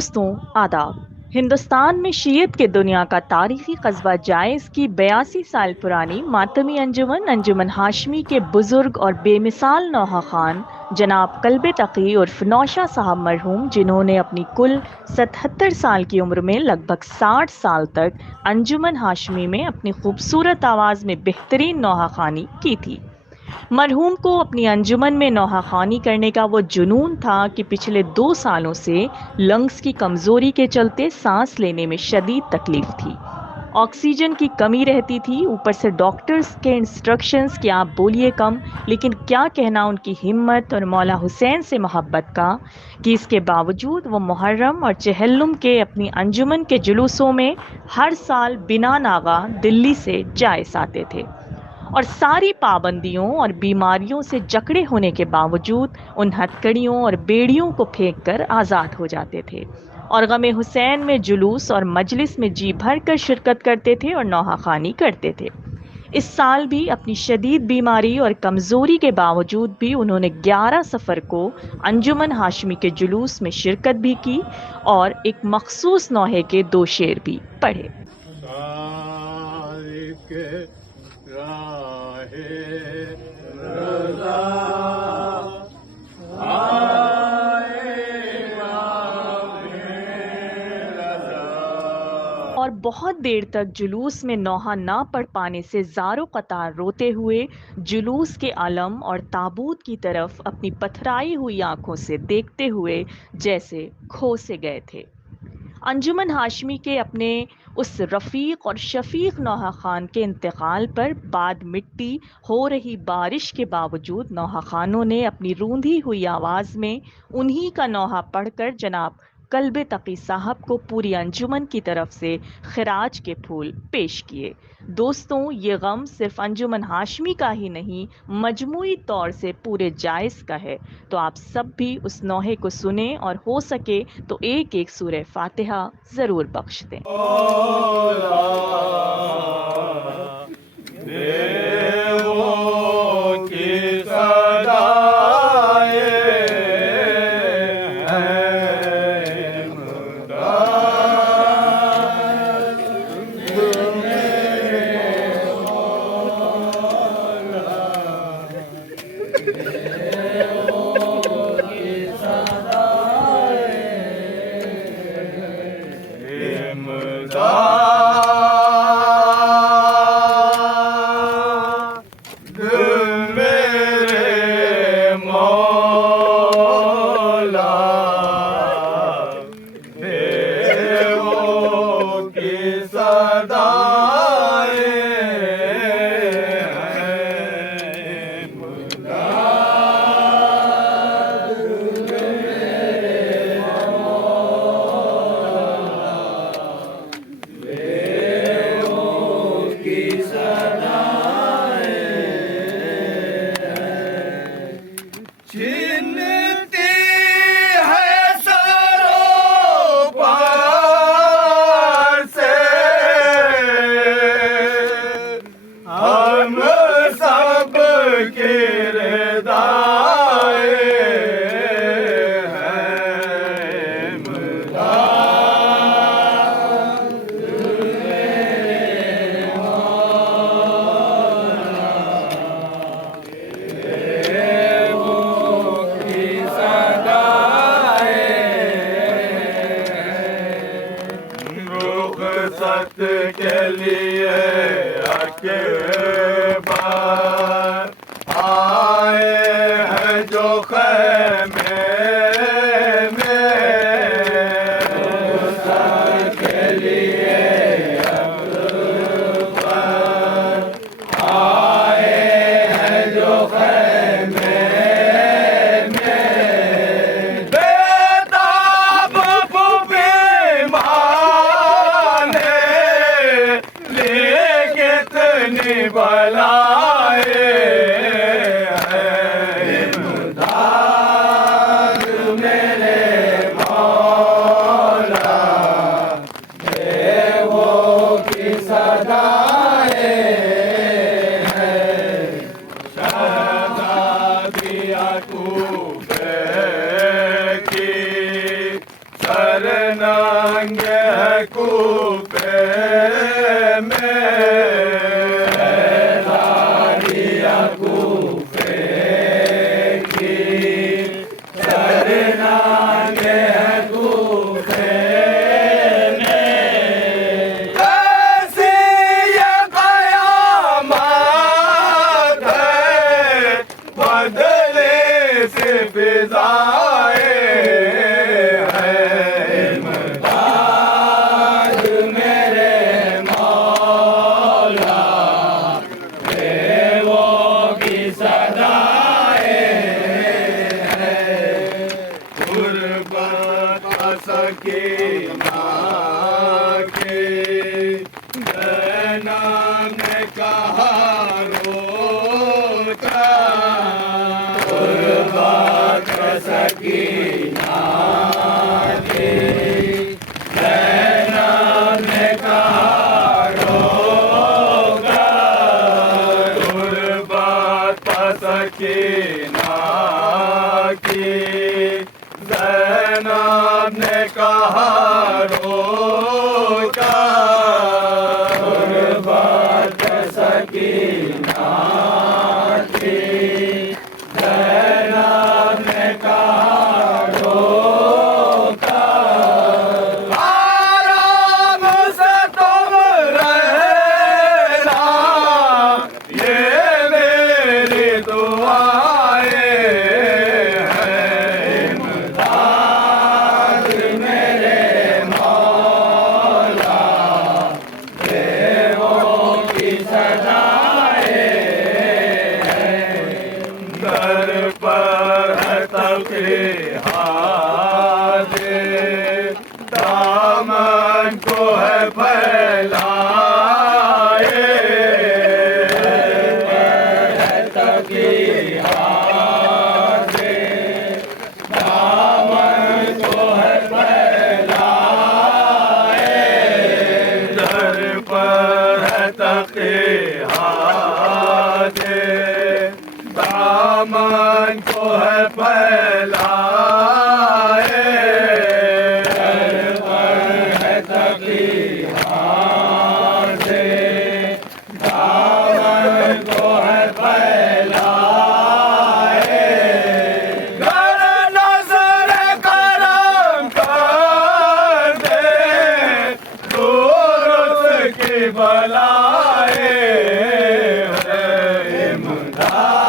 दोस्तों, आदाब। हिंदुस्तान में शीयत के दुनिया का तारीखी कस्बा जायज़ की 82 साल पुरानी मातमी अंजुमन अंजुमन हाशमी के बुजुर्ग और बेमिसाल नौहा खान जनाब कल्बे तकी उर्फ नौशा साहब मरहूम, जिन्होंने अपनी कुल 77 साल की उम्र में लगभग 60 साल तक अंजुमन हाशमी में अपनी खूबसूरत आवाज़ में बेहतरीन नौहा खानी की थी। मरहूम को अपनी अंजुमन में नौहाखानी करने का वो जुनून था कि पिछले 2 सालों से लंग्स की कमजोरी के चलते सांस लेने में शदीद तकलीफ थी। ऑक्सीजन की कमी रहती थी, ऊपर से डॉक्टर्स के इंस्ट्रक्शंस कि आप बोलिए कम। लेकिन क्या कहना उनकी हिम्मत और मौला हुसैन से मोहब्बत का कि इसके बावजूद वो मुहर्रम और चहल्लुम के अपनी अंजुमन के जुलूसों में हर साल बिना नागा दिल्ली से जायस आते थे और सारी पाबंदियों और बीमारियों से जकड़े होने के बावजूद उन हथकड़ियों और बेड़ियों को फेंक कर आज़ाद हो जाते थे और गमे हुसैन में जुलूस और मजलिस में जी भर कर शिरकत करते थे और नौहाखानी करते थे। इस साल भी अपनी शदीद बीमारी और कमज़ोरी के बावजूद भी उन्होंने 11 सफ़र को अंजुमन हाशमी के जुलूस में शिरकत भी की और एक मखसूस नौहे के 2 शेर भी पढ़े। और बहुत देर तक जुलूस में नौहा ना पढ़ पाने से ज़ारो कतार रोते हुए जुलूस के आलम और ताबूत की तरफ अपनी पथराई हुई आंखों से देखते हुए जैसे खो से गए थे। अंजुमन हाशमी के अपने उस रफ़ीक और शफ़ीक नौहा खान के इंतकाल पर बाद मिट्टी हो रही बारिश के बावजूद नौहा खानों ने अपनी रूंधी हुई आवाज़ में उन्हीं का नौहा पढ़कर जनाब कल्बे तकी साहब को पूरी अंजुमन की तरफ से खिराज के फूल पेश किए। दोस्तों, ये गम सिर्फ अंजुमन हाशमी का ही नहीं, मजमूई तौर से पूरे जायज़ का है। तो आप सब भी उस नौहे को सुने और हो सके तो एक एक सूरह फातिहा ज़रूर बख्श दें। के लिए अकबर आए हैं जो ख़ैमे में, के लिए अकबर आए हैं जो ख़ैमे में, बेताब बेईमान लेके इतनी बलाए हैं, इमदाद मेरे मौला देवो की सदाए हैं, शहज़ादी याकूब की शरण कूपे में दारिया कूपे की करना के कूपे में कैसी ये कयामत है बदले से फिजाए सकीना के नाम ने कहा रोता गुरबत सकीना के नाम ने कहा रोगा गुरबत सकीना की जैनब ने कहा रोका गुरबत सकीना की जैनब ने कहा रोका आराम से तुम रहना ये मेरी दुआएं दामन को है फैलाए दामन को है फैलाए दर पर है तके हाथे दामन को है फैलाए भलाए है इमदाद